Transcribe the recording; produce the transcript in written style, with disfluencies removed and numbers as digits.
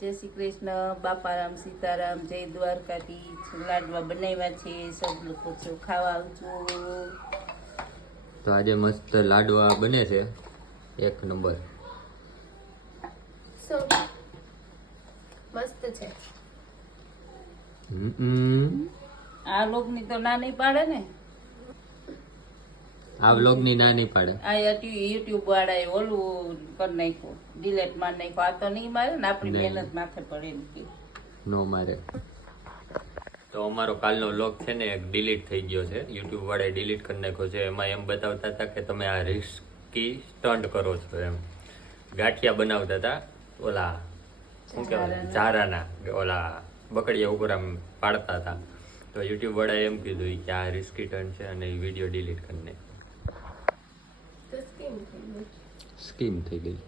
જય શ્રી કૃષ્ણ, બાપારામ, સીતારામ, જય દ્વારકાધીશ. લાડવા બનાવ્યા છે, સબ લોકો છો ખાવા આવજો. તો આજે મસ્ત લાડવા બને છે, એક નંબર. મસ્ત છે. આ લોકની તો ના નહીં પાડે ને, આ વ્લોગ ની ના નહીં પાડે. આ યુટ્યુબ વાળાએ ઓલું કરી નાખ્યું, ડિલેટ મારી નાખ્યું. આ તો નહીં મારે ને, આપણી નહીં. મહેનત માથે પડે એમ કે. નો મારે. તો અમારો કાલનો વ્લોગ છે ને એક ડિલીટ થઈ ગયો છે, યુટ્યુબ વાળાએ ડિલીટ કરી નાખ્યો છે. એમાં એમ બતાવતા હતા કે તમે આ રિસ્કી સ્ટન્ટ કરો છો એમ. ગાંઠિયા બનાવતા હતા ઓલા શું કહેવાય ચારાના, ઓલા બકડિયા ઉપર આમ પાડતા હતા. તો યુટ્યુબ વાળાએ એમ કીધું કે આ રિસ્કી સ્ટન્ટ છે અને વિડીયો ડિલીટ કરી નાખ્યો. સ્કીમ થઈ ગઈ.